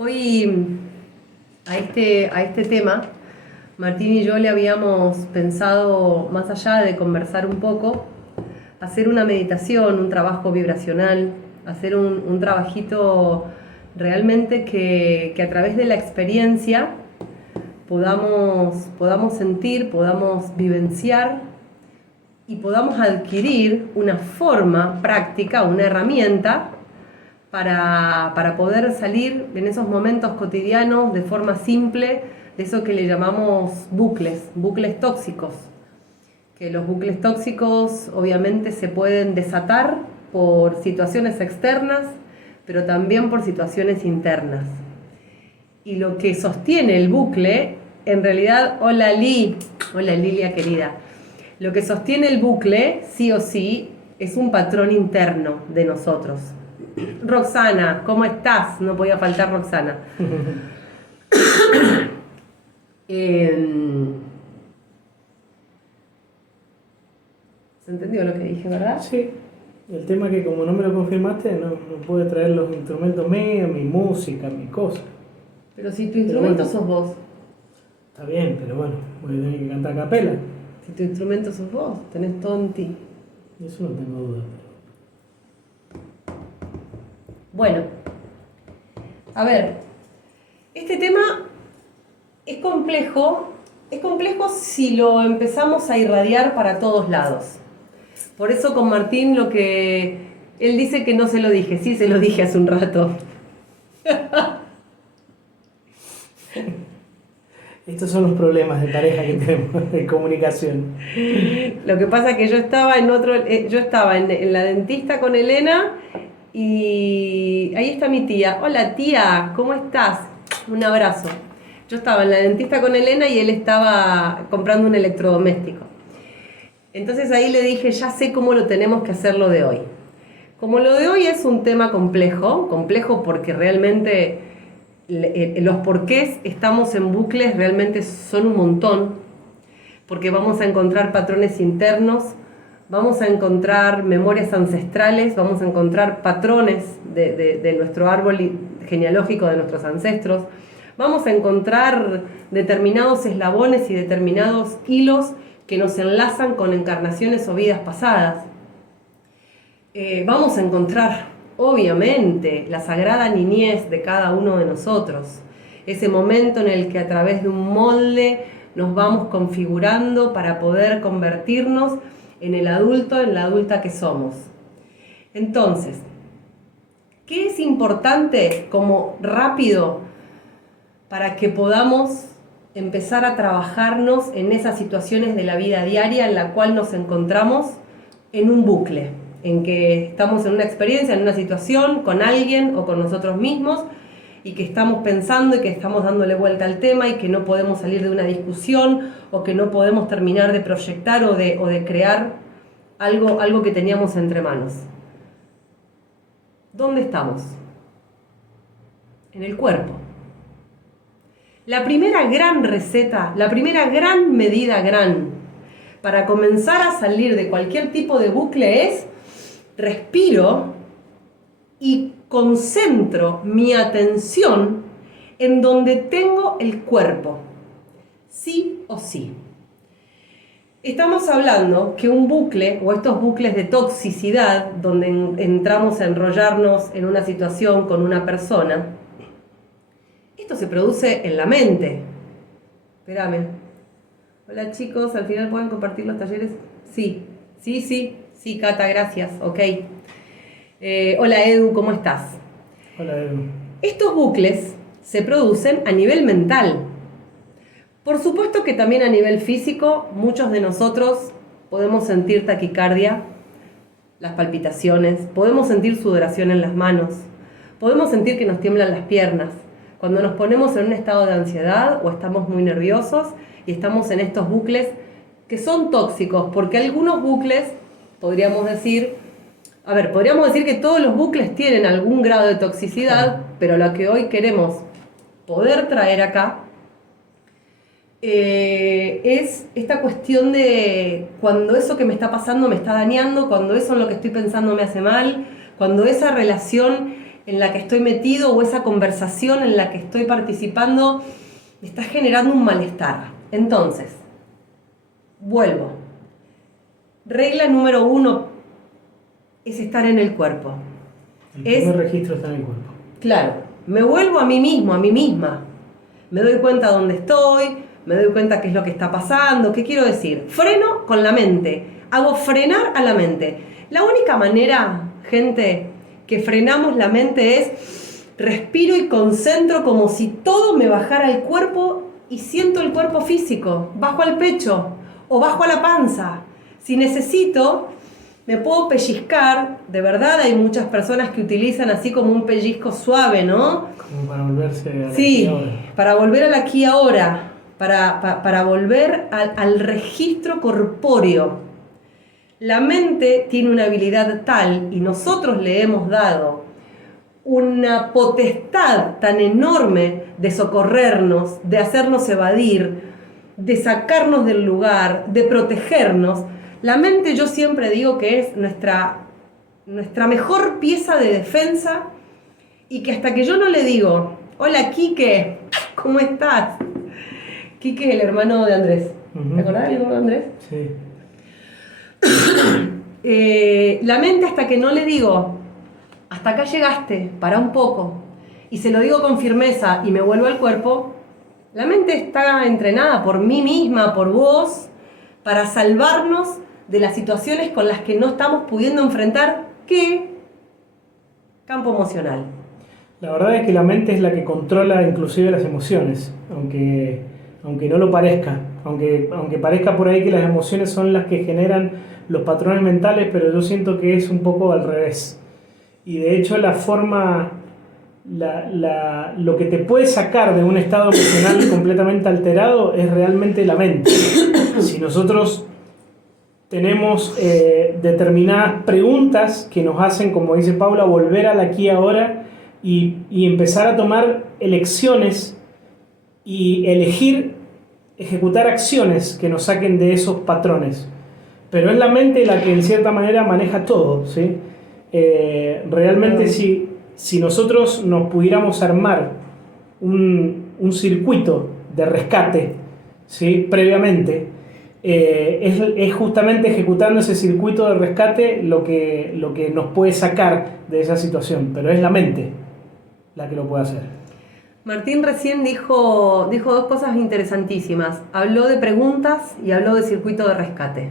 Hoy a este tema, Martín y yo le habíamos pensado, más allá de conversar un poco, hacer una meditación, un trabajo vibracional, hacer un trabajito realmente que a través de la experiencia podamos sentir, podamos vivenciar y podamos adquirir una forma práctica, una herramienta para poder salir en esos momentos cotidianos de forma simple de eso que le llamamos bucles tóxicos. Que los bucles tóxicos obviamente se pueden desatar por situaciones externas, pero también por situaciones internas. Y lo que sostiene el bucle, en realidad, hola Lilia querida, lo que sostiene el bucle, sí o sí, es un patrón interno de nosotros. Roxana, ¿cómo estás? No podía faltar Roxana. ¿Se entendió lo que dije, verdad? Sí, el tema es que como no me lo confirmaste, no pude traer los instrumentos míos, mi música, mi cosa. Pero si tu instrumento bueno, sos vos. Está bien, pero bueno, voy a tener que cantar a capela. Si tu instrumento sos vos, tenés todo en ti. De eso no tengo duda. Bueno, a ver, este tema es complejo si lo empezamos a irradiar para todos lados. Por eso con Martín lo que él dice que no se lo dije, sí se lo dije hace un rato. Estos son los problemas de pareja que tenemos, de comunicación. Lo que pasa es que yo estaba en la dentista con Elena y ahí está mi tía. Hola tía, ¿cómo estás? Un abrazo. Yo estaba en la dentista con Elena y él estaba comprando un electrodoméstico. Entonces ahí le dije, ya sé cómo lo tenemos que hacer lo de hoy. Como lo de hoy es un tema complejo porque realmente los porqués estamos en bucles realmente son un montón, porque vamos a encontrar patrones internos, vamos a encontrar memorias ancestrales, vamos a encontrar patrones de nuestro árbol genealógico de nuestros ancestros, vamos a encontrar determinados eslabones y determinados hilos que nos enlazan con encarnaciones o vidas pasadas. Vamos a encontrar, obviamente, la sagrada niñez de cada uno de nosotros, ese momento en el que a través de un molde nos vamos configurando para poder convertirnos en el adulto, en la adulta que somos. Entonces, ¿qué es importante como rápido para que podamos empezar a trabajarnos en esas situaciones de la vida diaria en la cual nos encontramos en un bucle? En que estamos en una experiencia, en una situación, con alguien o con nosotros mismos, y que estamos pensando y que estamos dándole vuelta al tema y que no podemos salir de una discusión o que no podemos terminar de proyectar o de crear algo que teníamos entre manos. ¿Dónde estamos? En el cuerpo. La primera gran receta, la primera gran medida para comenzar a salir de cualquier tipo de bucle es respiro y concentro mi atención en donde tengo el cuerpo, sí o sí. Estamos hablando que un bucle o estos bucles de toxicidad donde entramos a enrollarnos en una situación con una persona, esto se produce en la mente. Espérame. Hola chicos, ¿al final pueden compartir los talleres? Sí, Cata, gracias, ok. Hola Edu, ¿cómo estás? Hola, Edu. Estos bucles se producen a nivel mental. Por supuesto que también a nivel físico, muchos de nosotros podemos sentir taquicardia, las palpitaciones, podemos sentir sudoración en las manos, podemos sentir que nos tiemblan las piernas. Cuando nos ponemos en un estado de ansiedad o estamos muy nerviosos y estamos en estos bucles que son tóxicos, porque algunos bucles, podríamos decir que todos los bucles tienen algún grado de toxicidad, pero lo que hoy queremos poder traer acá es esta cuestión de cuando eso que me está pasando me está dañando, cuando eso en lo que estoy pensando me hace mal, cuando esa relación en la que estoy metido o esa conversación en la que estoy participando me está generando un malestar. Entonces, vuelvo. Regla número 1 es estar en el cuerpo. El primer registro está en el cuerpo. Claro, me vuelvo a mí mismo, a mí misma. Me doy cuenta dónde estoy, me doy cuenta qué es lo que está pasando, qué quiero decir. Freno con la mente, hago frenar a la mente. La única manera, gente, que frenamos la mente es respiro y concentro como si todo me bajara al cuerpo y siento el cuerpo físico, bajo al pecho o bajo a la panza. Si necesito, me puedo pellizcar. De verdad hay muchas personas que utilizan así como un pellizco suave, ¿no? Como para volverse a la Sí, aquí y ahora. para volver al aquí y ahora, para volver al registro corpóreo. La mente tiene una habilidad tal, y nosotros le hemos dado una potestad tan enorme de socorrernos, de hacernos evadir, de sacarnos del lugar, de protegernos. La mente, yo siempre digo que es nuestra mejor pieza de defensa, y que hasta que yo no le digo, hola Quique, ¿cómo estás? Quique es el hermano de Andrés. ¿Te acordás del hermano de Andrés? Sí. La mente, hasta que no le digo, hasta acá llegaste, para un poco, y se lo digo con firmeza y me vuelvo al cuerpo, la mente está entrenada por mí misma, por vos, para salvarnos de las situaciones con las que no estamos pudiendo enfrentar. ¿Qué? Campo emocional. La verdad es que la mente es la que controla inclusive las emociones, aunque no lo parezca, aunque parezca por ahí que las emociones son las que generan los patrones mentales, pero yo siento que es un poco al revés. Y de hecho la forma, lo que te puede sacar de un estado emocional completamente alterado es realmente la mente. Si nosotros tenemos determinadas preguntas que nos hacen, como dice Paula, volver al aquí y ahora y empezar a tomar elecciones y ejecutar acciones que nos saquen de esos patrones. Pero es la mente la que en cierta manera maneja todo, ¿sí? Realmente si nosotros nos pudiéramos armar un circuito de rescate, ¿sí? Previamente, es justamente ejecutando ese circuito de rescate lo que nos puede sacar de esa situación, pero es la mente la que lo puede hacer. Martín recién dijo dos cosas interesantísimas. Habló de preguntas y habló de circuito de rescate.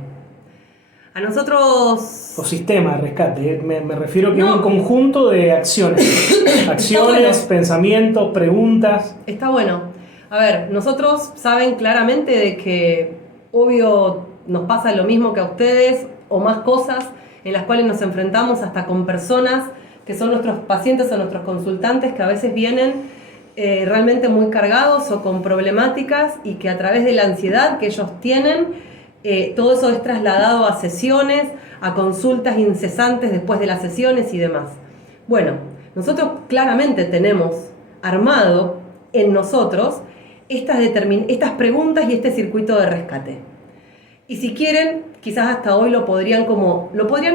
A nosotros... O sistema de rescate, me refiero que es un conjunto de acciones. Acciones, bueno. Pensamientos, preguntas. Está bueno. A ver, nosotros saben claramente de que, obvio, nos pasa lo mismo que a ustedes, o más cosas en las cuales nos enfrentamos hasta con personas que son nuestros pacientes o nuestros consultantes, que a veces vienen realmente muy cargados o con problemáticas, y que a través de la ansiedad que ellos tienen, todo eso es trasladado a sesiones, a consultas incesantes después de las sesiones y demás. Bueno, nosotros claramente tenemos armado en nosotros estas preguntas y este circuito de rescate. Y si quieren, quizás hasta hoy lo podrían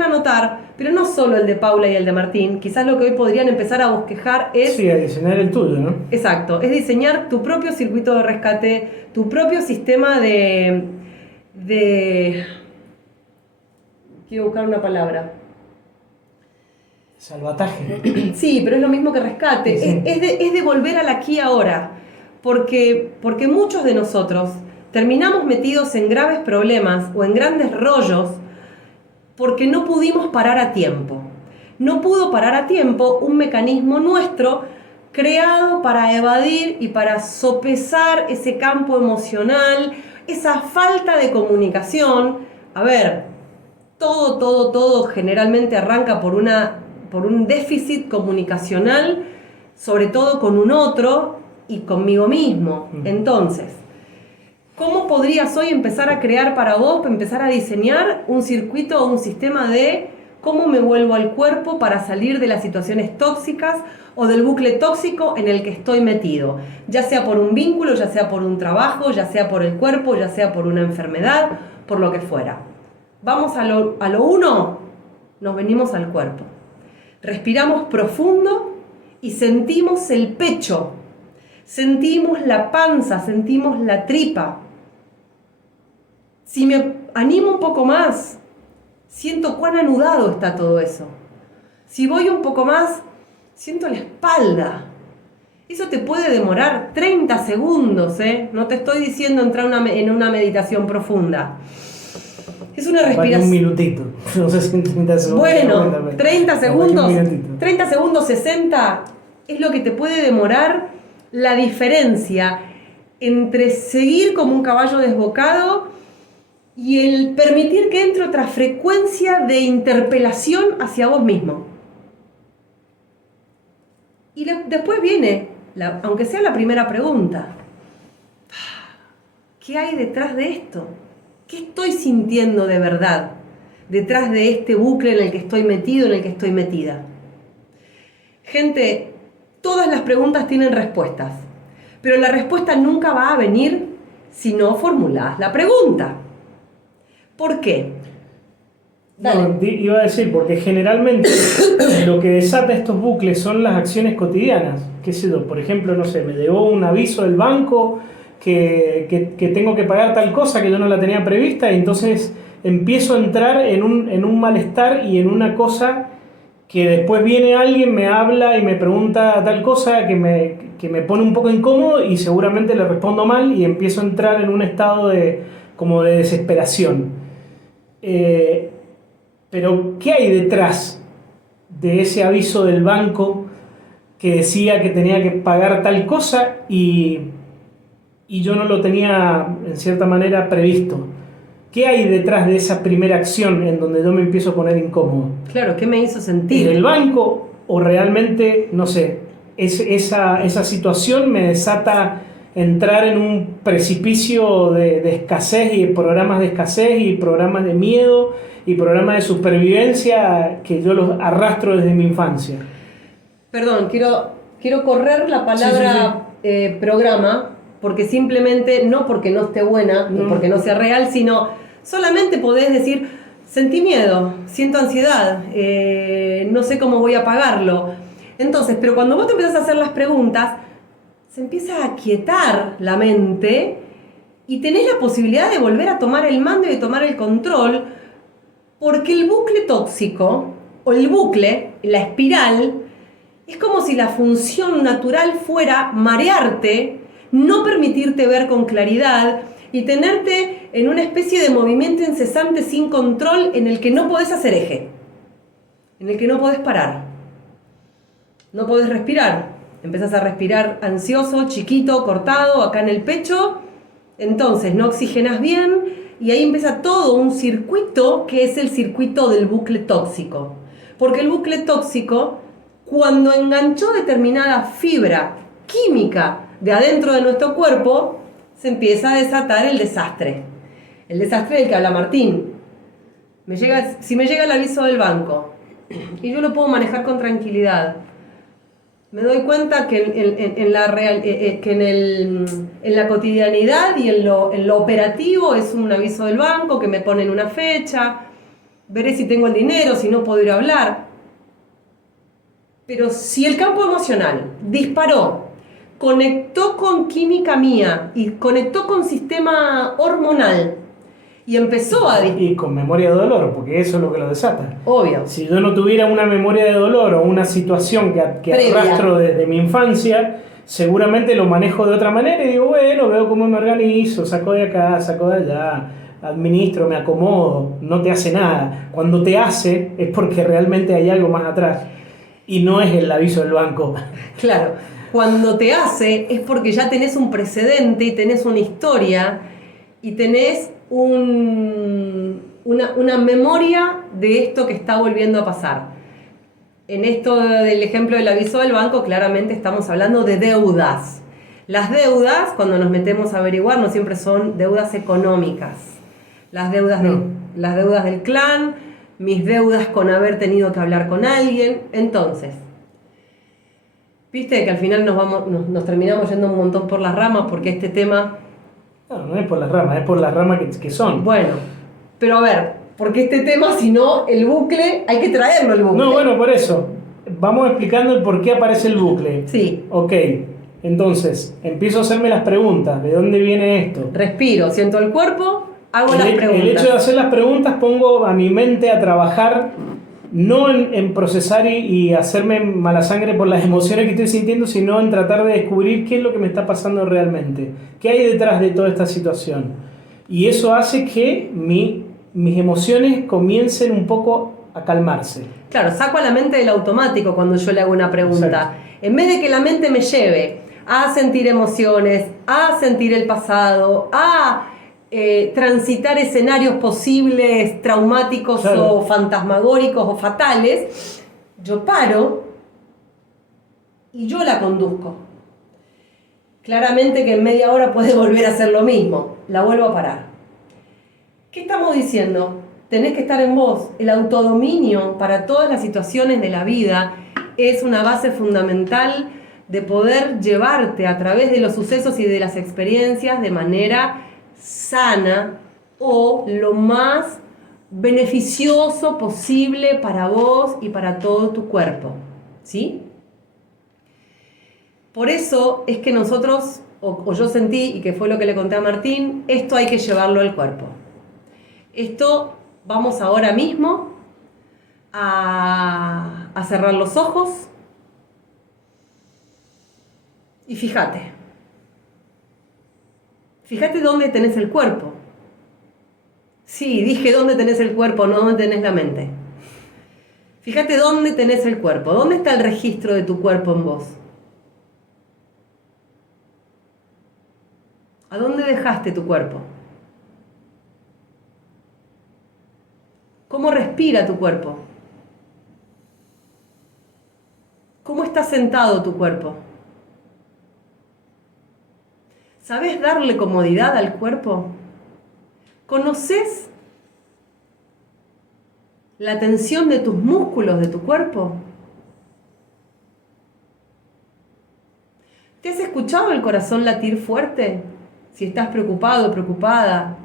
anotar, pero no solo el de Paula y el de Martín. Quizás lo que hoy podrían empezar a bosquejar es... Sí, a diseñar el tuyo, ¿no? Exacto, es diseñar tu propio circuito de rescate, tu propio sistema de... Quiero buscar una palabra. Salvataje. Sí, pero es lo mismo que rescate. Sí. Es de volver al aquí y ahora. Porque muchos de nosotros terminamos metidos en graves problemas o en grandes rollos porque no pudimos parar a tiempo. No pudo parar a tiempo un mecanismo nuestro creado para evadir y para sopesar ese campo emocional, esa falta de comunicación. A ver, todo generalmente arranca por un déficit comunicacional, sobre todo con un otro y conmigo mismo. Entonces, ¿cómo podrías hoy empezar a crear para vos, empezar a diseñar un circuito o un sistema de cómo me vuelvo al cuerpo para salir de las situaciones tóxicas o del bucle tóxico en el que estoy metido? Ya sea por un vínculo, ya sea por un trabajo, ya sea por el cuerpo, ya sea por una enfermedad, por lo que fuera. Vamos a lo uno, nos venimos al cuerpo. Respiramos profundo y sentimos el pecho, sentimos la panza, sentimos la tripa. Si me animo un poco más, siento cuán anudado está todo eso. Si voy un poco más, siento la espalda. Eso te puede demorar 30 segundos, ¿eh? No te estoy diciendo entrar en una meditación profunda. Es una respiración. Un minutito. No sé si 30 segundos. Bueno, 30 segundos. 30 segundos, 60 es lo que te puede demorar la diferencia entre seguir como un caballo desbocado y el permitir que entre otra frecuencia de interpelación hacia vos mismo. Y después viene, aunque sea la primera pregunta, ¿qué hay detrás de esto? ¿Qué estoy sintiendo de verdad detrás de este bucle en el que estoy metido, en el que estoy metida? Gente, todas las preguntas tienen respuestas, pero la respuesta nunca va a venir si no formulás la pregunta. ¿Por qué? No, iba a decir, porque generalmente lo que desata estos bucles son las acciones cotidianas. ¿Qué sé yo? Por ejemplo, no sé, me llegó un aviso del banco que tengo que pagar tal cosa que yo no la tenía prevista, y entonces empiezo a entrar en un malestar y en una cosa que después viene alguien, me habla y me pregunta tal cosa que me pone un poco incómodo y seguramente le respondo mal y empiezo a entrar en un estado como de desesperación. Pero, ¿qué hay detrás de ese aviso del banco que decía que tenía que pagar tal cosa y yo no lo tenía, en cierta manera, previsto? ¿Qué hay detrás de esa primera acción en donde yo me empiezo a poner incómodo? Claro, ¿qué me hizo sentir? ¿El banco o realmente, no sé, esa situación me desata entrar en un precipicio de escasez y programas de escasez y programas de miedo y programas de supervivencia que yo los arrastro desde mi infancia? Perdón, quiero correr la palabra sí. Programa, porque simplemente, no porque no esté buena, ni porque no sea real, sino solamente podés decir, sentí miedo, siento ansiedad, no sé cómo voy a pagarlo. Entonces, pero cuando vos te empezás a hacer las preguntas, se empieza a aquietar la mente y tenés la posibilidad de volver a tomar el mando y de tomar el control, porque el bucle tóxico, o el bucle, la espiral, es como si la función natural fuera marearte, no permitirte ver con claridad y tenerte en una especie de movimiento incesante sin control en el que no podés hacer eje, en el que no podés parar, no podés respirar. Empezás a respirar ansioso, chiquito, cortado, acá en el pecho, entonces no oxigenas bien y ahí empieza todo un circuito que es el circuito del bucle tóxico. Porque el bucle tóxico, cuando enganchó determinada fibra química de adentro de nuestro cuerpo, se empieza a desatar el desastre. El desastre del que habla Martín. Si me llega el aviso del banco y yo lo puedo manejar con tranquilidad, me doy cuenta que en la cotidianidad y en lo operativo es un aviso del banco que me ponen una fecha, veré si tengo el dinero, si no puedo ir a hablar. Pero si el campo emocional disparó, conectó con química mía y conectó con sistema hormonal y empezó a... Y con memoria de dolor, porque eso es lo que lo desata. Obvio. Si yo no tuviera una memoria de dolor o una situación que arrastro desde mi infancia, seguramente lo manejo de otra manera y digo, bueno, veo cómo me organizo, saco de acá, saco de allá, administro, me acomodo, no te hace nada. Cuando te hace es porque realmente hay algo más atrás y no es el aviso del banco. Claro, cuando te hace es porque ya tenés un precedente y tenés una historia y tenés una memoria de esto que está volviendo a pasar. En esto del ejemplo del aviso del banco, claramente estamos hablando de deudas. Las deudas, cuando nos metemos a averiguar, no siempre son deudas económicas. Las deudas del clan, mis deudas con haber tenido que hablar con alguien. Entonces, viste que al final nos terminamos yendo un montón por las ramas porque este tema... No es por las ramas, es por las ramas que son. Bueno, pero a ver, porque este tema, si no, el bucle, hay que traerlo el bucle. No, bueno, por eso. vamos explicando el por qué aparece el bucle. Sí. Ok, entonces, empiezo a hacerme las preguntas. ¿De dónde viene esto? Respiro, siento el cuerpo, hago las preguntas. El hecho de hacer las preguntas pongo a mi mente a trabajar, no en procesar y hacerme mala sangre por las emociones que estoy sintiendo, sino en tratar de descubrir qué es lo que me está pasando realmente, qué hay detrás de toda esta situación. Y eso hace que mis emociones comiencen un poco a calmarse. Claro, saco a la mente del automático cuando yo le hago una pregunta. Exacto. En vez de que la mente me lleve a sentir emociones, a sentir el pasado, a transitar escenarios posibles, traumáticos, claro, o fantasmagóricos o fatales, yo paro y yo la conduzco. Claramente que en media hora puede volver a hacer lo mismo. La vuelvo a parar. ¿Qué estamos diciendo? Tenés que estar en vos. El autodominio para todas las situaciones de la vida es una base fundamental de poder llevarte a través de los sucesos y de las experiencias de manera sana o lo más beneficioso posible para vos y para todo tu cuerpo. ¿Sí? Por eso es que nosotros, o yo sentí, y que fue lo que le conté a Martín, esto hay que llevarlo al cuerpo. Esto vamos ahora mismo a cerrar los ojos y fíjate dónde tenés el cuerpo. Sí, dije dónde tenés el cuerpo, no dónde tenés la mente. Fíjate dónde tenés el cuerpo, dónde está el registro de tu cuerpo en vos. ¿A dónde dejaste tu cuerpo? ¿Cómo respira tu cuerpo? ¿Cómo está sentado tu cuerpo? ¿Sabés darle comodidad al cuerpo? ¿Conoces la tensión de tus músculos de tu cuerpo? ¿Te has escuchado el corazón latir fuerte? Si estás preocupado o preocupada.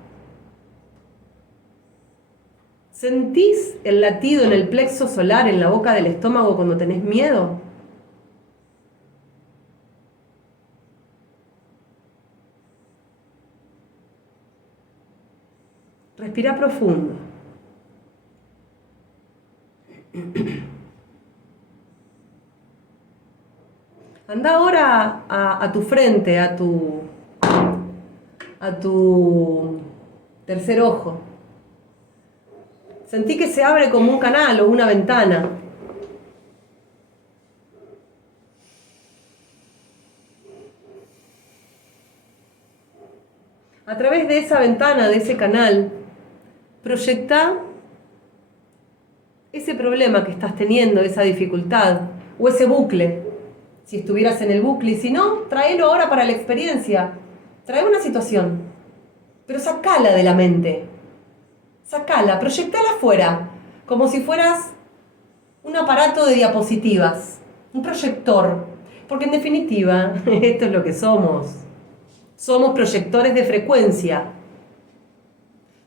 ¿Sentís el latido en el plexo solar, en la boca del estómago cuando tenés miedo? Respira profundo. Anda ahora a tu frente, a tu tercer ojo. Sentí que se abre como un canal o una ventana. A través de esa ventana, de ese canal, proyectá ese problema que estás teniendo, esa dificultad, o ese bucle, si estuvieras en el bucle. Y si no, tráelo ahora para la experiencia. Trae una situación, pero sacala de la mente. Sacala, proyectala afuera, como si fueras un aparato de diapositivas, un proyector. Porque en definitiva, esto es lo que somos. Somos proyectores de frecuencia.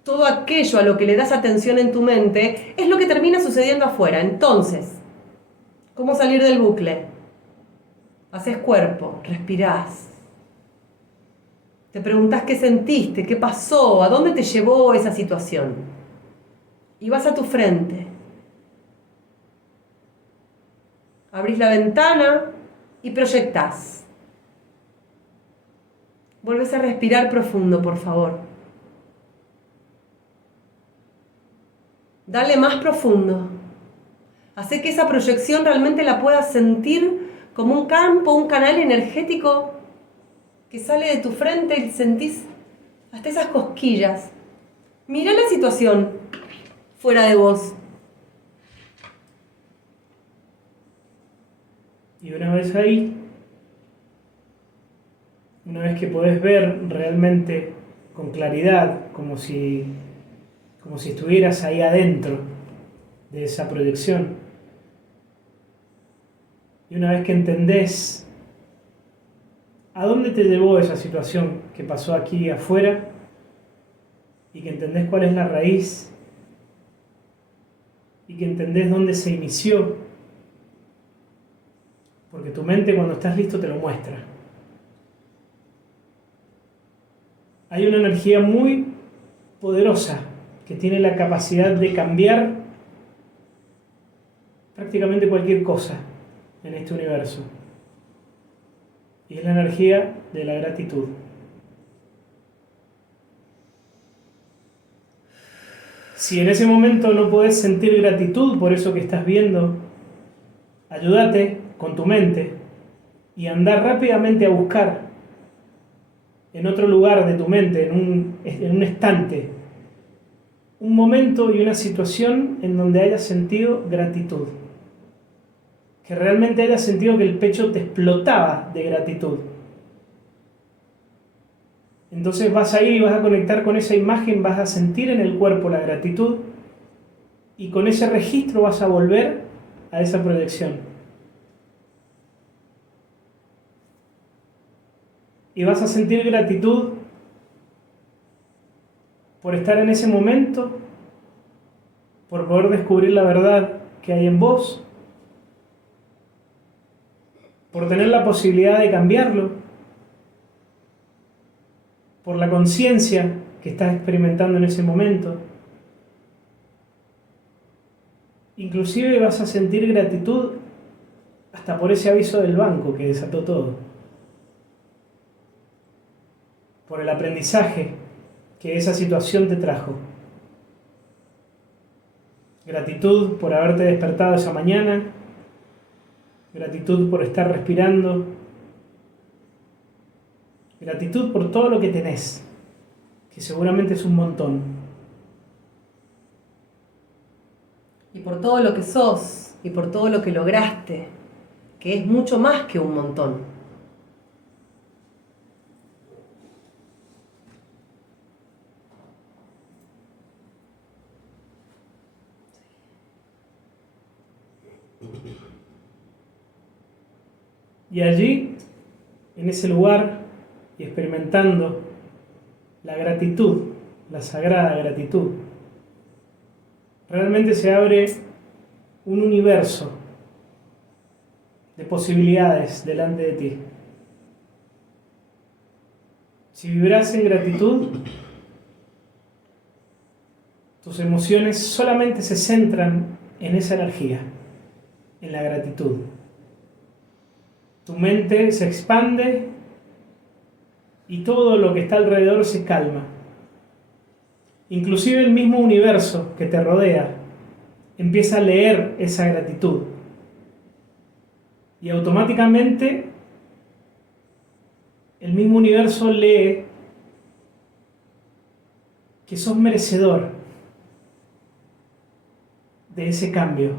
Todo aquello a lo que le das atención en tu mente es lo que termina sucediendo afuera. Entonces, ¿cómo salir del bucle? Haces cuerpo, respirás. Te preguntás qué sentiste, qué pasó, a dónde te llevó esa situación. Y vas a tu frente. Abrís la ventana y proyectás. Vuelves a respirar profundo, por favor. Dale más profundo. Hacé que esa proyección realmente la puedas sentir como un campo, un canal energético que sale de tu frente y sentís hasta esas cosquillas. Mirá la situación fuera de vos. Y una vez ahí, una vez que podés ver realmente con claridad, como si estuvieras ahí adentro de esa proyección, y una vez que entendés a dónde te llevó esa situación que pasó aquí afuera, y que entendés cuál es la raíz, y que entendés dónde se inició, porque tu mente cuando estás listo te lo muestra. Hay una energía muy poderosa que tiene la capacidad de cambiar prácticamente cualquier cosa en este universo. Y es la energía de la gratitud. Si en ese momento no podés sentir gratitud por eso que estás viendo, ayúdate con tu mente y andar rápidamente a buscar en otro lugar de tu mente, en un estante, un momento y una situación en donde hayas sentido gratitud. Que realmente hayas sentido que el pecho te explotaba de gratitud. Entonces vas a ir y vas a conectar con esa imagen, vas a sentir en el cuerpo la gratitud y con ese registro vas a volver a esa proyección. Y vas a sentir gratitud por estar en ese momento, por poder descubrir la verdad que hay en vos, por tener la posibilidad de cambiarlo, por la conciencia que estás experimentando en ese momento. Inclusive vas a sentir gratitud hasta por ese aviso del banco que desató todo, por el aprendizaje que esa situación te trajo. Gratitud por haberte despertado esa mañana, gratitud por estar respirando, gratitud por todo lo que tenés, que seguramente es un montón. Y por todo lo que sos, y por todo lo que lograste, que es mucho más que un montón. Y allí, en ese lugar, y experimentando la gratitud, la sagrada gratitud, realmente se abre un universo de posibilidades delante de ti. Si vibras en gratitud, tus emociones solamente se centran en esa energía, en la gratitud. Tu mente se expande y todo lo que está alrededor se calma. Inclusive el mismo universo que te rodea empieza a leer esa gratitud. Y automáticamente el mismo universo lee que sos merecedor de ese cambio,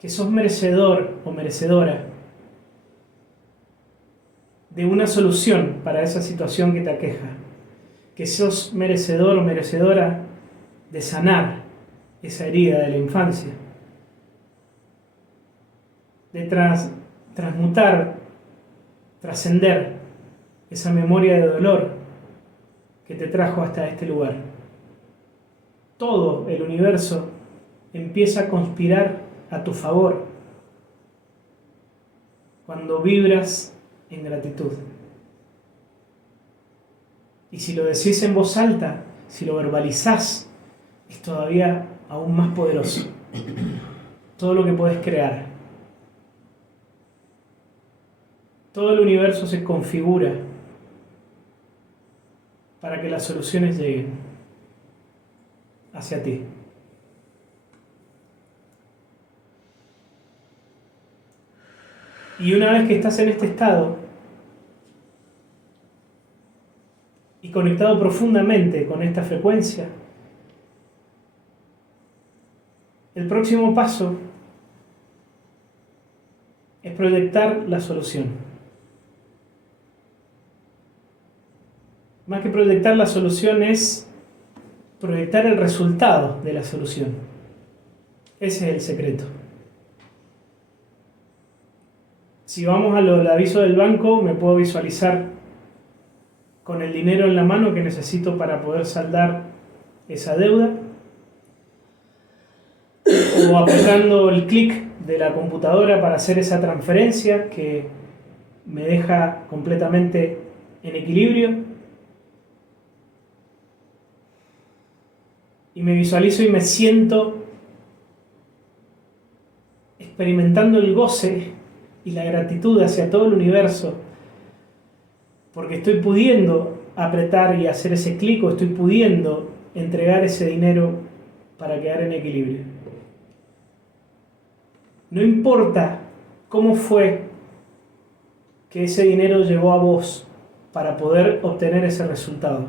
que sos merecedor o merecedora de una solución para esa situación que te aqueja, que sos merecedor o merecedora de sanar esa herida de la infancia, de transmutar, trascender esa memoria de dolor que te trajo hasta este lugar. Todo el universo empieza a conspirar a tu favor cuando vibras en gratitud. Y si lo decís en voz alta, si lo verbalizás, es todavía aún más poderoso. Todo lo que podés crear. Todo el universo se configura para que las soluciones lleguen hacia ti. Y una vez que estás en este estado y conectado profundamente con esta frecuencia, el próximo paso es proyectar la solución. Más que proyectar la solución es proyectar el resultado de la solución. Ese es el secreto. Si vamos al aviso del banco, me puedo visualizar con el dinero en la mano que necesito para poder saldar esa deuda, o apretando el clic de la computadora para hacer esa transferencia que me deja completamente en equilibrio. Y me visualizo y me siento experimentando el goce y la gratitud hacia todo el universo, porque estoy pudiendo apretar y hacer ese clic, o estoy pudiendo entregar ese dinero para quedar en equilibrio. No importa cómo fue que ese dinero llegó a vos para poder obtener ese resultado.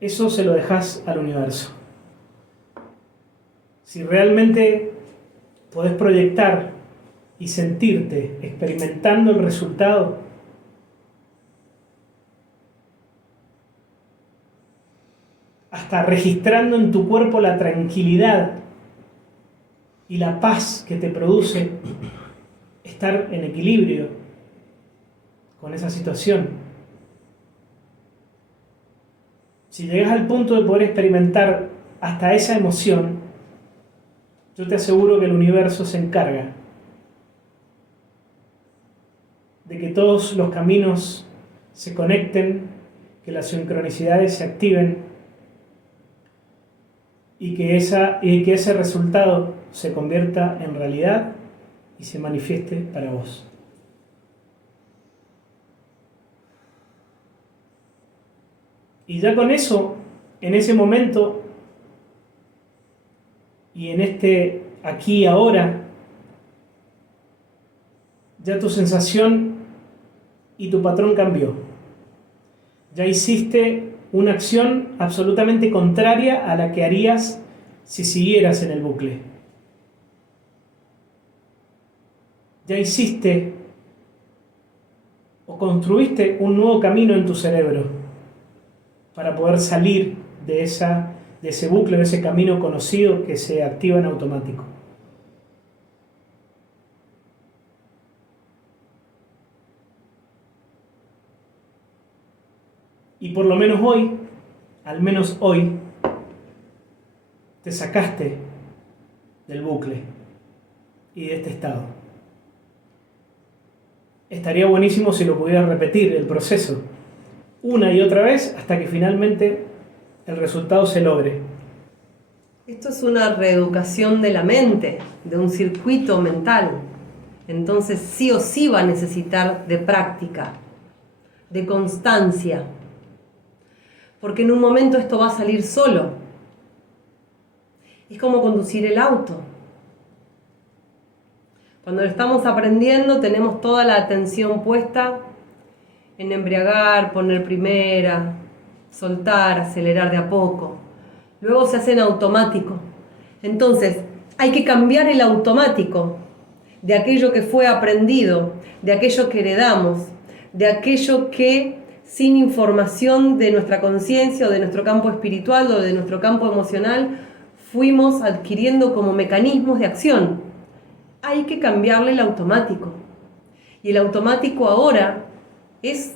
Eso se lo dejás al universo. Si realmente podés proyectar y sentirte experimentando el resultado, hasta registrando en tu cuerpo la tranquilidad y la paz que te produce estar en equilibrio con esa situación. Si llegas al punto de poder experimentar hasta esa emoción, yo te aseguro que el universo se encarga de que todos los caminos se conecten, que las sincronicidades se activen y que ese resultado se convierta en realidad y se manifieste para vos. Y ya con eso, en ese momento y en este aquí y ahora, ya tu sensación y tu patrón cambió. Ya hiciste una acción absolutamente contraria a la que harías si siguieras en el bucle. Ya hiciste o construiste un nuevo camino en tu cerebro para poder salir de ese bucle, de ese camino conocido que se activa en automático. Y por lo menos hoy, al menos hoy, te sacaste del bucle y de este estado. Estaría buenísimo si lo pudieras repetir el proceso una y otra vez hasta que finalmente el resultado se logre. Esto es una reeducación de la mente, de un circuito mental. Entonces sí o sí va a necesitar de práctica, de constancia. Porque en un momento esto va a salir solo. Es como conducir el auto. Cuando lo estamos aprendiendo tenemos toda la atención puesta en embriagar, poner primera, soltar, acelerar de a poco. Luego se hace en automático. Entonces, hay que cambiar el automático de aquello que fue aprendido, de aquello que heredamos, de aquello que sin información de nuestra conciencia o de nuestro campo espiritual o de nuestro campo emocional fuimos adquiriendo como mecanismos de acción. Hay que cambiarle el automático. Y el automático ahora es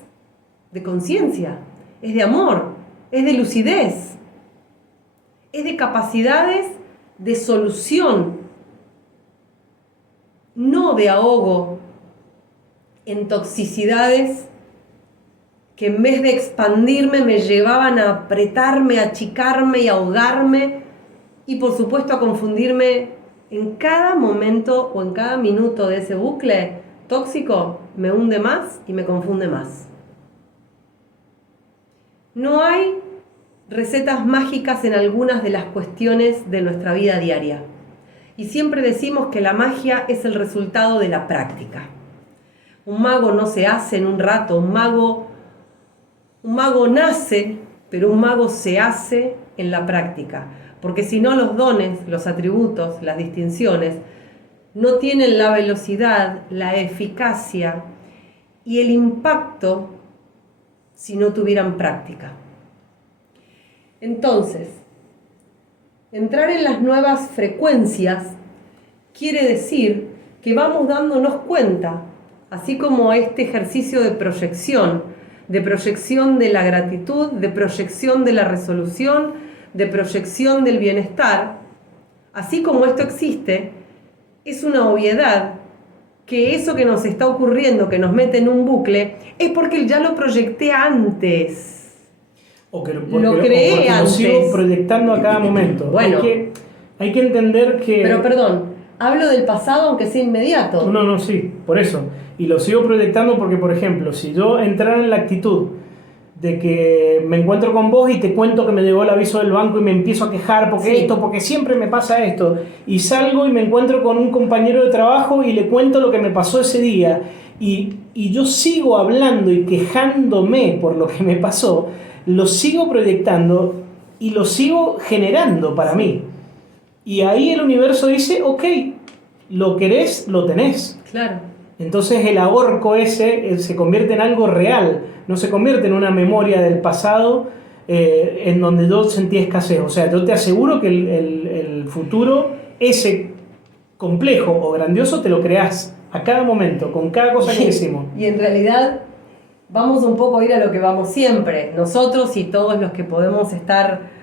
de conciencia, es de amor, es de lucidez, es de capacidades de solución, no de ahogo en toxicidades que en vez de expandirme me llevaban a apretarme, a achicarme y a ahogarme y por supuesto a confundirme en cada momento o en cada minuto de ese bucle tóxico. Me hunde más y me confunde más. No hay recetas mágicas en algunas de las cuestiones de nuestra vida diaria. Y siempre decimos que la magia es el resultado de la práctica. Un mago no se hace en un rato, un mago nace, pero un mago se hace en la práctica. Porque si no, los dones, los atributos, las distinciones, no tienen la velocidad, la eficacia y el impacto si no tuvieran práctica. Entonces, entrar en las nuevas frecuencias quiere decir que vamos dándonos cuenta, así como este ejercicio de proyección de la gratitud, de proyección de la resolución, de proyección del bienestar, así como esto existe, es una obviedad que eso que nos está ocurriendo, que nos mete en un bucle, es porque ya lo proyecté antes. O que Lo creé porque antes. lo sigo proyectando a cada momento. Bueno. Hay que entender que... Pero perdón, hablo del pasado aunque sea inmediato. No, sí, por eso. Y lo sigo proyectando porque, por ejemplo, si yo entrara en la actitud de que me encuentro con vos y te cuento que me llegó el aviso del banco y me empiezo a quejar porque siempre me pasa esto, y salgo y me encuentro con un compañero de trabajo y le cuento lo que me pasó ese día, y yo sigo hablando y quejándome por lo que me pasó, lo sigo proyectando y lo sigo generando para mí. Y ahí el universo dice, ok, lo querés, lo tenés. Claro. Entonces el ahorco ese se convierte en algo real, no se convierte en una memoria del pasado en donde yo sentí escasez. O sea, yo te aseguro que el futuro, ese complejo o grandioso, te lo creás a cada momento, con cada cosa que decimos. Y en realidad vamos un poco a ir a lo que vamos siempre, nosotros y todos los que podemos estar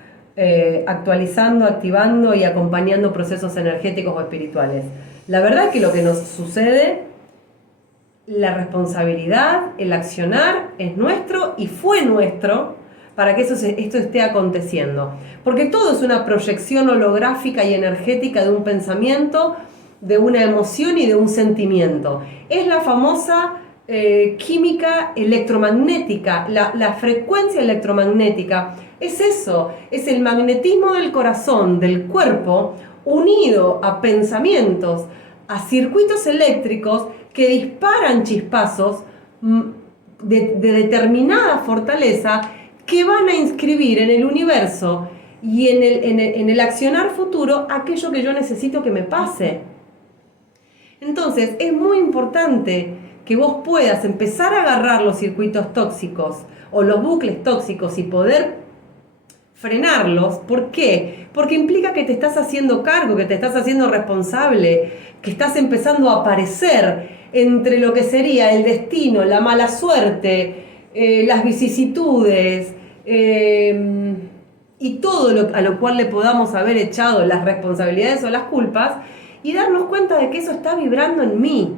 actualizando, activando y acompañando procesos energéticos o espirituales. La verdad es que lo que nos sucede, la responsabilidad, el accionar es nuestro y fue nuestro para que esto esté aconteciendo. Porque todo es una proyección holográfica y energética de un pensamiento, de una emoción y de un sentimiento. Es la famosa química electromagnética, la frecuencia electromagnética. Es eso, es el magnetismo del corazón, del cuerpo, unido a pensamientos, a circuitos eléctricos que disparan chispazos de determinada fortaleza que van a inscribir en el universo y en el accionar futuro aquello que yo necesito que me pase. Entonces es muy importante que vos puedas empezar a agarrar los circuitos tóxicos o los bucles tóxicos y poder frenarlos. ¿Por qué? Porque implica que te estás haciendo cargo, que te estás haciendo responsable, que estás empezando a aparecer entre lo que sería el destino, la mala suerte, las vicisitudes y todo a lo cual le podamos haber echado las responsabilidades o las culpas, y darnos cuenta de que eso está vibrando en mí.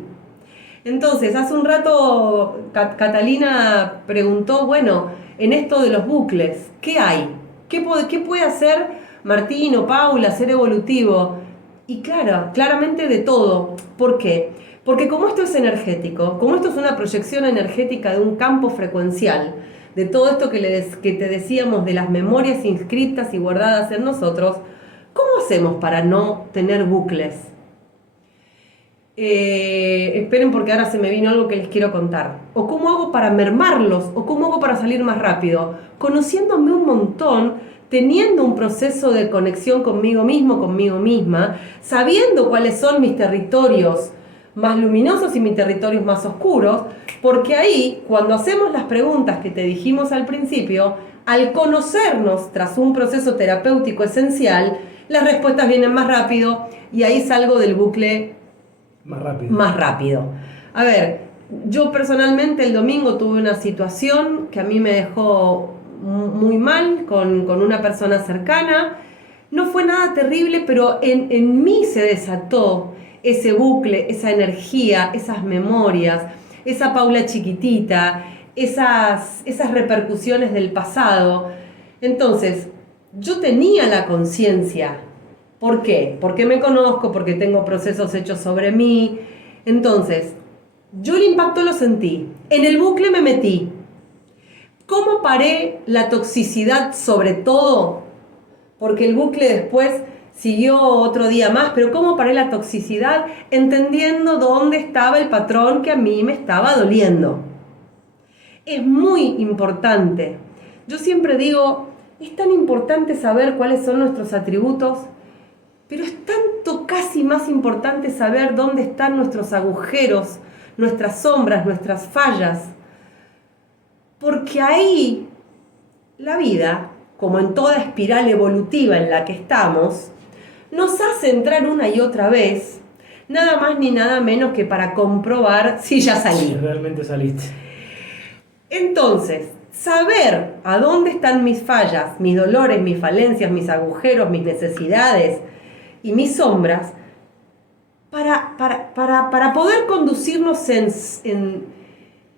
Entonces, hace un rato Catalina preguntó, bueno, en esto de los bucles, ¿qué hay? ¿Qué puede hacer Martín o Paula, ser evolutivo? Y claro, claramente de todo. ¿Por qué? Porque como esto es energético, como esto es una proyección energética de un campo frecuencial, de todo esto que te decíamos de las memorias inscritas y guardadas en nosotros, ¿cómo hacemos para no tener bucles? Esperen porque ahora se me vino algo que les quiero contar. O cómo hago para mermarlos, o cómo hago para salir más rápido, conociéndome un montón, teniendo un proceso de conexión conmigo mismo, conmigo misma, sabiendo cuáles son mis territorios más luminosos y mis territorios más oscuros, porque ahí, cuando hacemos las preguntas que te dijimos al principio, al conocernos tras un proceso terapéutico esencial, las respuestas vienen más rápido y ahí salgo del bucle más rápido. A ver, yo personalmente el domingo tuve una situación que a mí me dejó muy mal con una persona cercana. No fue nada terrible, pero en mí se desató ese bucle, esa energía, esas memorias, esa Paula chiquitita, esas repercusiones del pasado. Entonces, yo tenía la conciencia. ¿Por qué? Porque me conozco, porque tengo procesos hechos sobre mí. Entonces, yo el impacto lo sentí. En el bucle me metí. ¿Cómo paré la toxicidad sobre todo? Porque el bucle después siguió otro día más, pero ¿cómo paré la toxicidad? Entendiendo dónde estaba el patrón que a mí me estaba doliendo. Es muy importante. Yo siempre digo, es tan importante saber cuáles son nuestros atributos, pero es tanto casi más importante saber dónde están nuestros agujeros, nuestras sombras, nuestras fallas. Porque ahí la vida, como en toda espiral evolutiva en la que estamos, nos hace entrar una y otra vez, nada más ni nada menos que para comprobar si ya salí. Si realmente saliste. Entonces, saber a dónde están mis fallas, mis dolores, mis falencias, mis agujeros, mis necesidades y mis sombras, para poder conducirnos en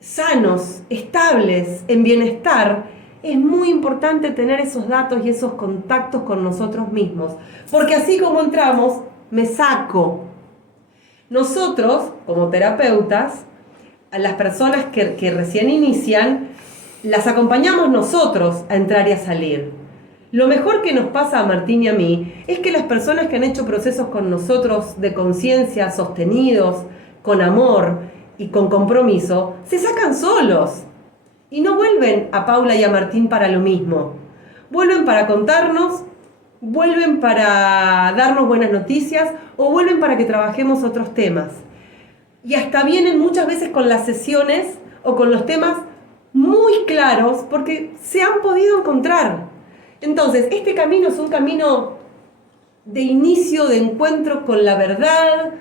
sanos, estables, en bienestar, es muy importante tener esos datos y esos contactos con nosotros mismos. Porque así como entramos, me saco. Nosotros, como terapeutas, a las personas que recién inician, las acompañamos nosotros a entrar y a salir. Lo mejor que nos pasa a Martín y a mí es que las personas que han hecho procesos con nosotros de conciencia sostenidos, con amor y con compromiso, se sacan solos y no vuelven a Paula y a Martín para lo mismo. Vuelven para contarnos, vuelven para darnos buenas noticias o vuelven para que trabajemos otros temas. Y hasta vienen muchas veces con las sesiones o con los temas muy claros porque se han podido encontrar. Entonces, este camino es un camino de inicio, de encuentro con la verdad,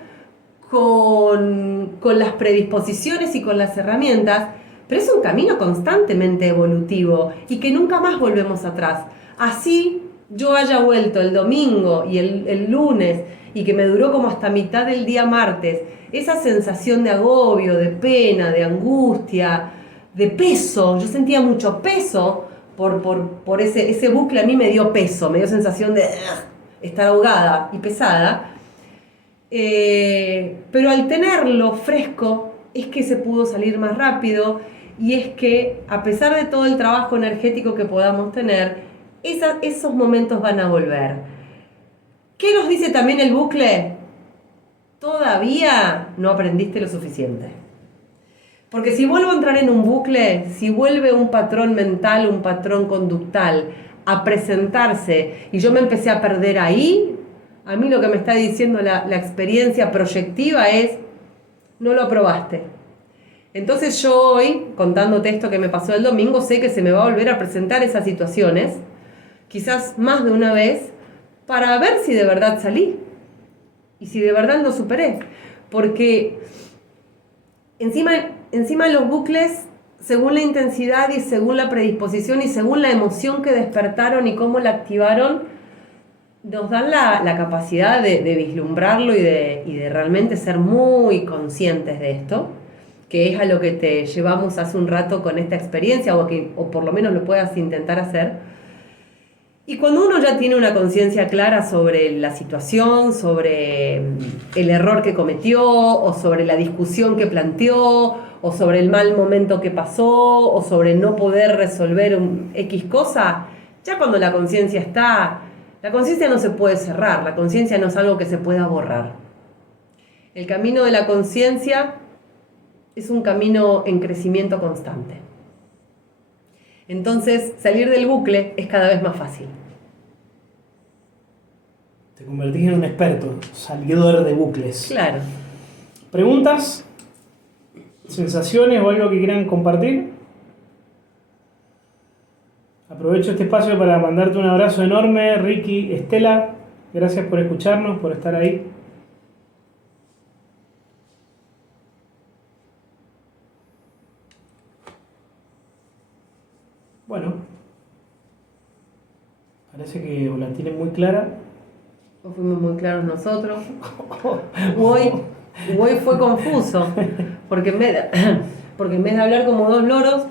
con las predisposiciones y con las herramientas, pero es un camino constantemente evolutivo y que nunca más volvemos atrás. Así yo haya vuelto el domingo y el lunes y que me duró como hasta mitad del día martes, esa sensación de agobio, de pena, de angustia, de peso, yo sentía mucho peso por ese bucle. A mí me dio peso, me dio sensación de estar ahogada y pesada, pero al tenerlo fresco es que se pudo salir más rápido y es que a pesar de todo el trabajo energético que podamos tener, esos momentos van a volver. ¿Qué nos dice también el bucle? Todavía no aprendiste lo suficiente. Porque si vuelvo a entrar en un bucle, si vuelve un patrón mental, un patrón conductal a presentarse y yo me empecé a perder ahí, a mí lo que me está diciendo la experiencia proyectiva es, no lo aprobaste. Entonces yo hoy, contándote esto que me pasó el domingo, sé que se me va a volver a presentar esas situaciones, quizás más de una vez, para ver si de verdad salí y si de verdad lo superé. Porque encima los bucles, según la intensidad y según la predisposición y según la emoción que despertaron y cómo la activaron, nos dan la capacidad de vislumbrarlo y de realmente ser muy conscientes de esto, que es a lo que te llevamos hace un rato con esta experiencia, o por lo menos lo puedas intentar hacer. Y cuando uno ya tiene una conciencia clara sobre la situación, sobre el error que cometió, o sobre la discusión que planteó, o sobre el mal momento que pasó, o sobre no poder resolver X cosa, ya cuando la conciencia está, la conciencia no se puede cerrar, la conciencia no es algo que se pueda borrar. El camino de la conciencia es un camino en crecimiento constante. Entonces, salir del bucle es cada vez más fácil. Te convertís en un experto, salidor de bucles. Claro. ¿Preguntas? ¿Sensaciones o algo que quieran compartir? Aprovecho este espacio para mandarte un abrazo enorme, Ricky, Estela. Gracias por escucharnos, por estar ahí. Bueno, parece que la tienen muy clara. O fuimos muy claros nosotros. Hoy fue confuso, porque en vez de hablar como dos loros,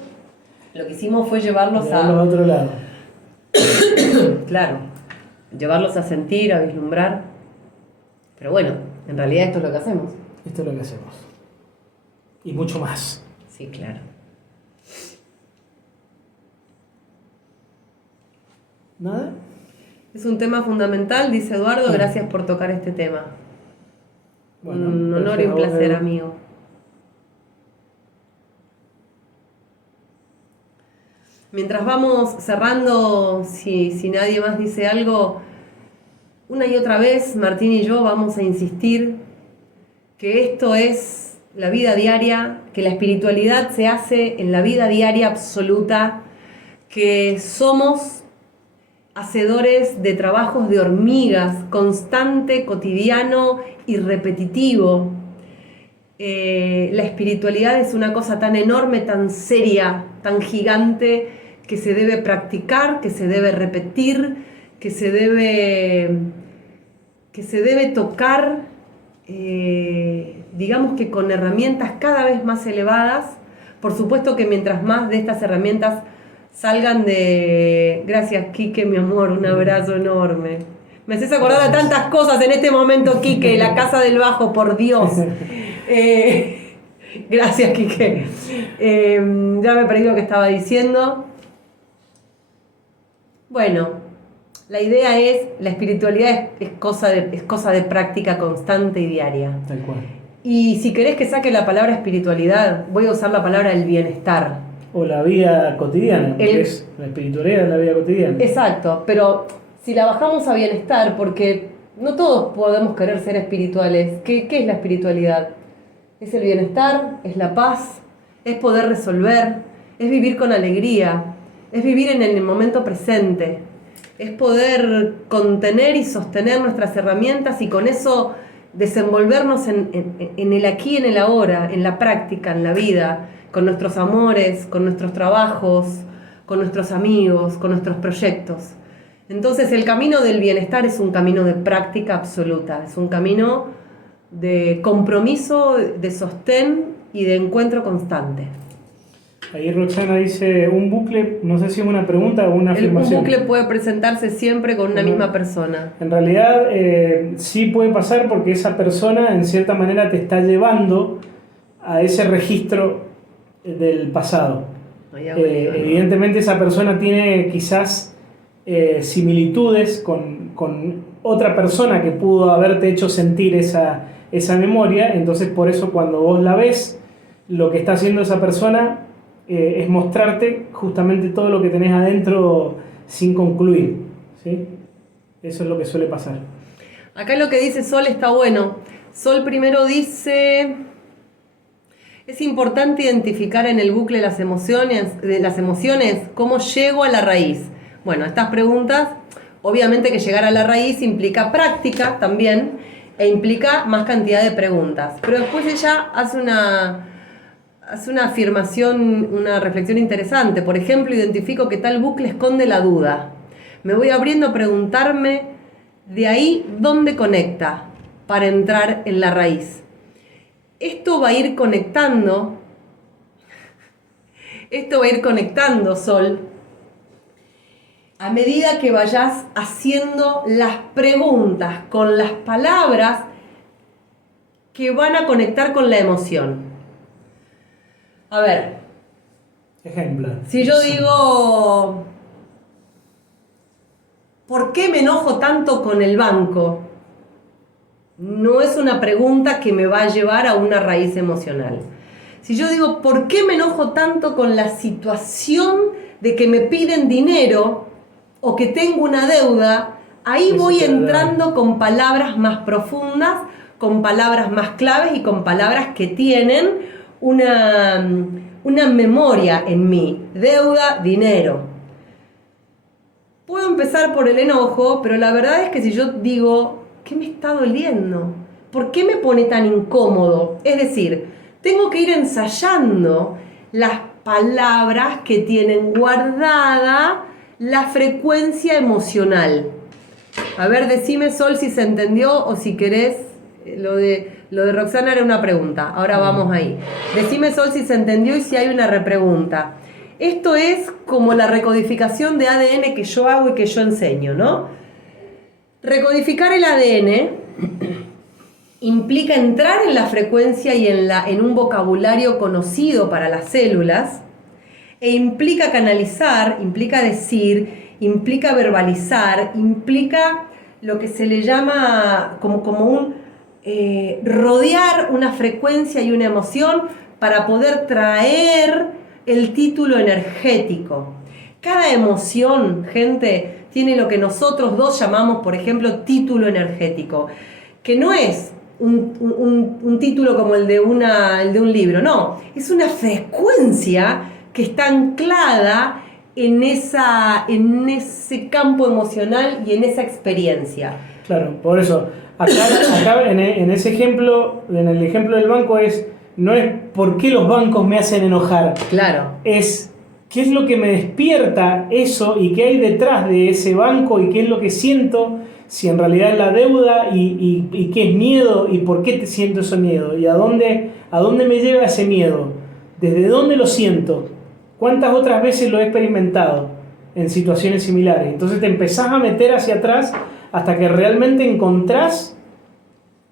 lo que hicimos fue llevarlos a otro lado. Claro, llevarlos a sentir, a vislumbrar. Pero bueno, en realidad esto es lo que hacemos. Esto es lo que hacemos. Y mucho más. Sí, claro. ¿Nada? Es un tema fundamental, dice Eduardo, gracias por tocar este tema. Bueno, un honor y un placer, amigo. Mientras vamos cerrando, si nadie más dice algo, una y otra vez, Martín y yo vamos a insistir que esto es la vida diaria, que la espiritualidad se hace en la vida diaria absoluta, que somos hacedores de trabajos de hormigas, constante, cotidiano y repetitivo. La espiritualidad es una cosa tan enorme, tan seria, tan gigante, que se debe practicar, que se debe repetir, que se debe tocar digamos que con herramientas cada vez más elevadas. Por supuesto que mientras más de estas herramientas salgan de... Gracias, Quique, mi amor, un abrazo enorme. Me haces acordar a tantas cosas en este momento, Quique, la casa del bajo, por Dios. Gracias, Quique. Ya me perdí lo que estaba diciendo. Bueno, la idea es, la espiritualidad es cosa de práctica constante y diaria. Tal cual. Y si querés que saque la palabra espiritualidad, voy a usar la palabra el bienestar. O la vida cotidiana, porque es la espiritualidad de la vida cotidiana. Exacto, pero si la bajamos a bienestar, porque no todos podemos querer ser espirituales. ¿Qué es la espiritualidad? Es el bienestar, es la paz, es poder resolver, es vivir con alegría, es vivir en el momento presente, es poder contener y sostener nuestras herramientas y con eso desenvolvernos en el aquí y en el ahora, en la práctica, en la vida, con nuestros amores, con nuestros trabajos, con nuestros amigos, con nuestros proyectos. Entonces el camino del bienestar es un camino de práctica absoluta, es un camino de compromiso, de sostén y de encuentro constante. Ahí Roxana dice, un bucle, no sé si es una pregunta o una afirmación. Un bucle puede presentarse siempre con una misma persona. En realidad sí puede pasar porque esa persona en cierta manera te está llevando a ese registro del pasado. Evidentemente esa persona tiene quizás similitudes con otra persona que pudo haberte hecho sentir esa memoria, entonces por eso cuando vos la ves, lo que está haciendo esa persona es mostrarte justamente todo lo que tenés adentro sin concluir, ¿sí? Eso es lo que suele pasar. Acá lo que dice Sol está bueno. Sol primero dice... Es importante identificar en el bucle las emociones, cómo llego a la raíz. Bueno, estas preguntas, obviamente que llegar a la raíz implica práctica también e implica más cantidad de preguntas. Pero después ella hace una afirmación, una reflexión interesante. Por ejemplo, identifico que tal bucle esconde la duda. Me voy abriendo a preguntarme de ahí dónde conecta para entrar en la raíz. Esto va a ir conectando, Sol, a medida que vayas haciendo las preguntas con las palabras que van a conectar con la emoción. A ver. Ejemplo. Si yo digo, ¿por qué me enojo tanto con el banco? No es una pregunta que me va a llevar a una raíz emocional. Si yo digo, ¿por qué me enojo tanto con la situación de que me piden dinero o que tengo una deuda? Ahí voy entrando con palabras más profundas, con palabras más claves y con palabras que tienen una memoria en mí. Deuda, dinero. Puedo empezar por el enojo, pero la verdad es que si yo digo, ¿qué me está doliendo? ¿Por qué me pone tan incómodo? Es decir, tengo que ir ensayando las palabras que tienen guardada la frecuencia emocional. A ver, decime, Sol, si se entendió o si querés, lo de Roxana era una pregunta. Ahora vamos ahí. Decime, Sol, si se entendió y si hay una repregunta. Esto es como la recodificación de ADN que yo hago y que yo enseño, ¿no? Recodificar el ADN implica entrar en la frecuencia y en un vocabulario conocido para las células, e implica canalizar, implica decir, implica verbalizar, implica lo que se le llama como un rodear una frecuencia y una emoción para poder traer el título energético. Cada emoción, gente, tiene lo que nosotros dos llamamos, por ejemplo, título energético, que no es un título como el de un libro, no, es una frecuencia que está anclada en ese campo emocional y en esa experiencia. Claro, por eso, acá en ese ejemplo, en el ejemplo del banco no es por qué los bancos me hacen enojar, claro, es qué es lo que me despierta eso y qué hay detrás de ese banco y qué es lo que siento, si en realidad es la deuda y qué es miedo y por qué te siento ese miedo y a dónde me lleva ese miedo, desde dónde lo siento, cuántas otras veces lo he experimentado en situaciones similares. Entonces te empezás a meter hacia atrás hasta que realmente encontrás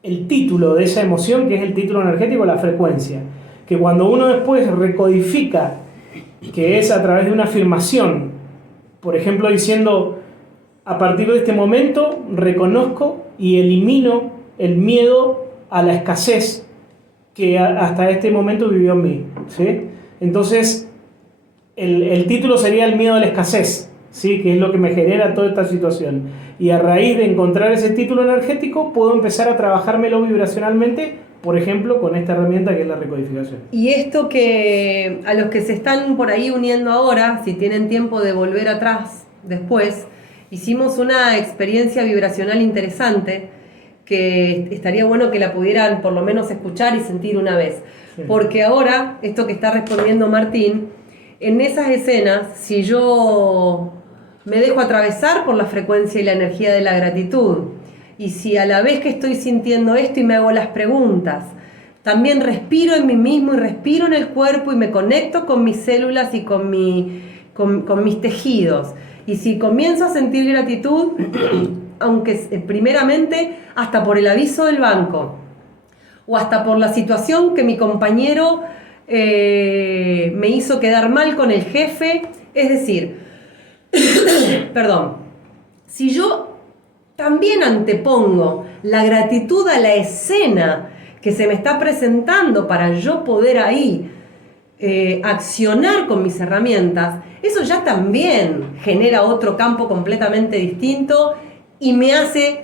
el título de esa emoción, que es el título energético, la frecuencia, que cuando uno después recodifica, que es a través de una afirmación, por ejemplo diciendo: a partir de este momento reconozco y elimino el miedo a la escasez que hasta este momento vivió en mí, ¿sí? Entonces el título sería el miedo a la escasez, ¿sí? Que es lo que me genera toda esta situación, y a raíz de encontrar ese título energético puedo empezar a trabajármelo vibracionalmente, por ejemplo con esta herramienta que es la recodificación. Y esto que a los que se están por ahí uniendo ahora, si tienen tiempo de volver atrás después, hicimos una experiencia vibracional interesante que estaría bueno que la pudieran por lo menos escuchar y sentir una vez. Sí. Porque ahora, esto que está respondiendo Martín, en esas escenas, si yo me dejo atravesar por la frecuencia y la energía de la gratitud, y si a la vez que estoy sintiendo esto y me hago las preguntas, también respiro en mí mismo y respiro en el cuerpo y me conecto con mis células y con mis tejidos, y si comienzo a sentir gratitud, aunque primeramente hasta por el aviso del banco o hasta por la situación que mi compañero me hizo quedar mal con el jefe, es decir, perdón, si yo también antepongo la gratitud a la escena que se me está presentando para yo poder ahí accionar con mis herramientas, eso ya también genera otro campo completamente distinto y me hace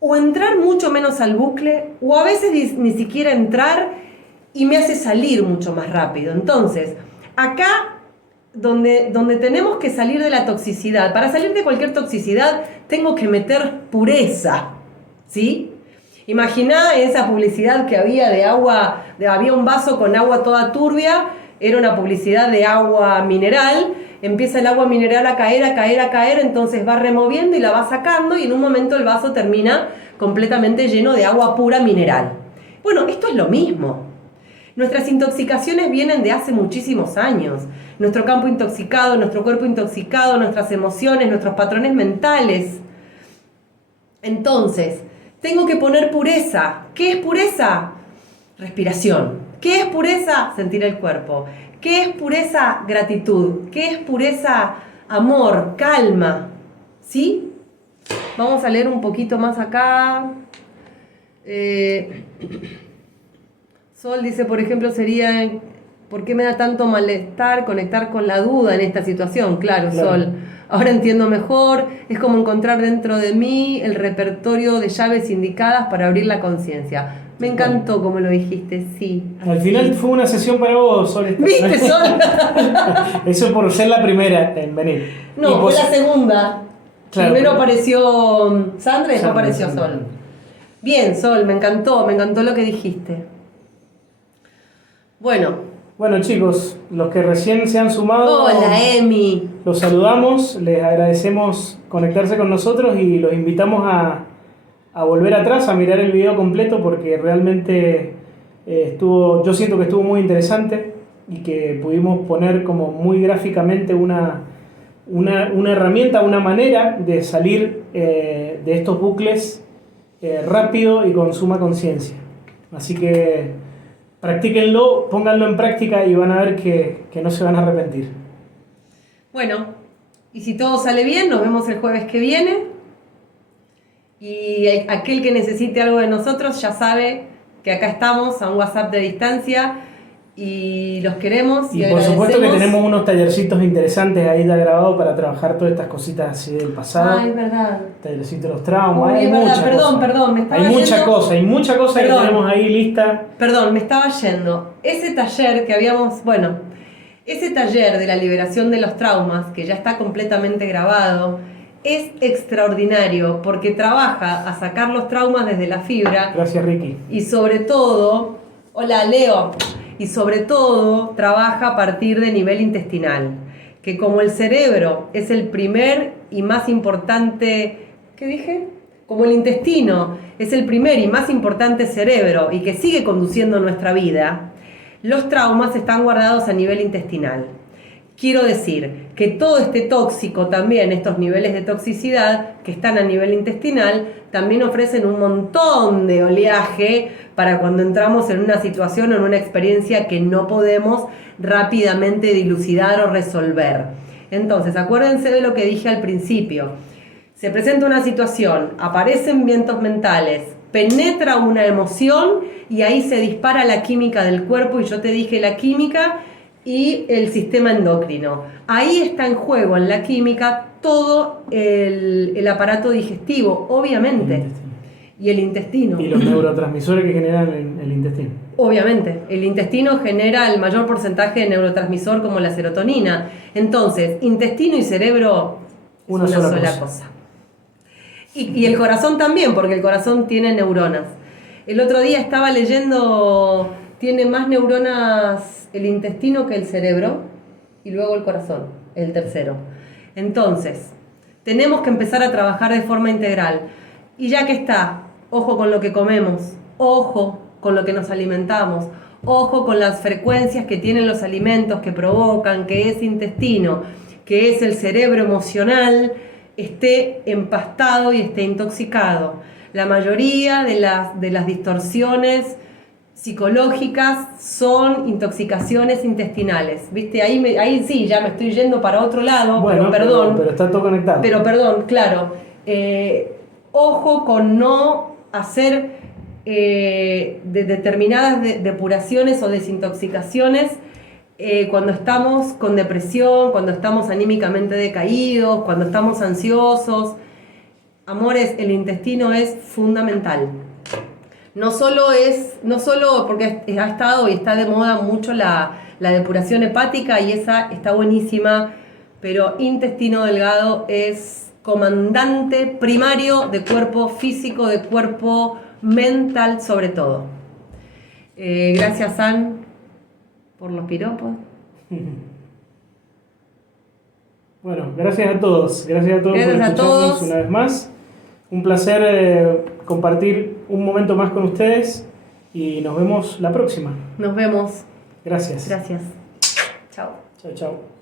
o entrar mucho menos al bucle, o a veces ni siquiera entrar, y me hace salir mucho más rápido. Entonces, acá donde tenemos que salir de la toxicidad, para salir de cualquier toxicidad tengo que meter pureza, ¿sí? Imaginá esa publicidad que había de agua, había un vaso con agua toda turbia, era una publicidad de agua mineral, empieza el agua mineral a caer, entonces va removiendo y la va sacando, y en un momento el vaso termina completamente lleno de agua pura mineral. Bueno, esto es lo mismo. Nuestras intoxicaciones vienen de hace muchísimos años. Nuestro campo intoxicado, nuestro cuerpo intoxicado, nuestras emociones, nuestros patrones mentales. Entonces, tengo que poner pureza. ¿Qué es pureza? Respiración. ¿Qué es pureza? Sentir el cuerpo. ¿Qué es pureza? Gratitud. ¿Qué es pureza? Amor, calma. ¿Sí? Vamos a leer un poquito más acá. Sol dice, por ejemplo, sería: ¿por qué me da tanto malestar conectar con la duda en esta situación? Claro, Sol. Ahora entiendo mejor. Es como encontrar dentro de mí el repertorio de llaves indicadas para abrir la conciencia. Me encantó como lo dijiste, sí. Al final fue una sesión para vos, Sol. ¿Viste, Sol? Eso por ser la primera en venir. No, fue la segunda. Claro, primero apareció Sandra y después apareció Sol. Bien, Sol, me encantó lo que dijiste. Bueno, chicos, los que recién se han sumado, hola, Emi. Los saludamos, les agradecemos conectarse con nosotros y los invitamos a volver atrás, a mirar el video completo, porque realmente yo siento que estuvo muy interesante y que pudimos poner como muy gráficamente una herramienta, una manera de salir de estos bucles rápido y con suma conciencia. Así que practíquenlo, pónganlo en práctica y van a ver que no se van a arrepentir. Bueno, y si todo sale bien, nos vemos el jueves que viene. Y aquel que necesite algo de nosotros ya sabe que acá estamos a un WhatsApp de distancia y los queremos. Y por supuesto que tenemos unos tallercitos interesantes ahí ya grabados para trabajar todas estas cositas así del pasado. Ay, es verdad. Tallercitos de los traumas. Uy, hay mucha cosa. Perdón, me estaba Hay yendo. Hay mucha cosa que tenemos ahí lista. Perdón, me estaba yendo. Ese taller que ese taller de la liberación de los traumas, que ya está completamente grabado, es extraordinario porque trabaja a sacar los traumas desde la fibra. Gracias, Ricky. Y sobre todo, hola, Leo. y sobre todo trabaja a partir de nivel intestinal, que como el cerebro es el primer y más importante, ¿qué dije? Como el intestino es el primer y más importante cerebro y que sigue conduciendo nuestra vida, los traumas están guardados a nivel intestinal. Quiero decir que todo este tóxico también, estos niveles de toxicidad que están a nivel intestinal, también ofrecen un montón de oleaje para cuando entramos en una situación o en una experiencia que no podemos rápidamente dilucidar o resolver. Entonces, acuérdense de lo que dije al principio. Se presenta una situación, aparecen vientos mentales, penetra una emoción y ahí se dispara la química del cuerpo, y yo te dije la química y el sistema endocrino. Ahí está en juego en la química todo el aparato digestivo, obviamente, y el intestino. Y los neurotransmisores que generan el intestino. Obviamente, el intestino genera el mayor porcentaje de neurotransmisor como la serotonina. Entonces, intestino y cerebro es una sola cosa. Y el corazón también, porque el corazón tiene neuronas. El otro día estaba leyendo, tiene más neuronas el intestino que el cerebro, y luego el corazón, el tercero. Entonces, tenemos que empezar a trabajar de forma integral. Y ya que está, ojo con lo que comemos, ojo con lo que nos alimentamos, ojo con las frecuencias que tienen los alimentos que provocan que ese intestino, que es el cerebro emocional, esté empastado y esté intoxicado. La mayoría de las distorsiones psicológicas son intoxicaciones intestinales. ¿Viste? Ahí sí, ya me estoy yendo para otro lado, bueno, pero perdón. Pero está todo conectado. Pero perdón, claro. Ojo con no hacer de determinadas depuraciones o desintoxicaciones cuando estamos con depresión, cuando estamos anímicamente decaídos, cuando estamos ansiosos. Amores, el intestino es fundamental. No solo porque ha estado y está de moda mucho la depuración hepática, y esa está buenísima, pero intestino delgado es comandante primario de cuerpo físico, de cuerpo mental sobre todo. Gracias, San, por los piropos. Bueno, gracias a todos. Gracias a todos por escucharnos una vez más. Un placer compartir un momento más con ustedes y nos vemos la próxima. Nos vemos. Gracias. Gracias. Chao. Chao, chao.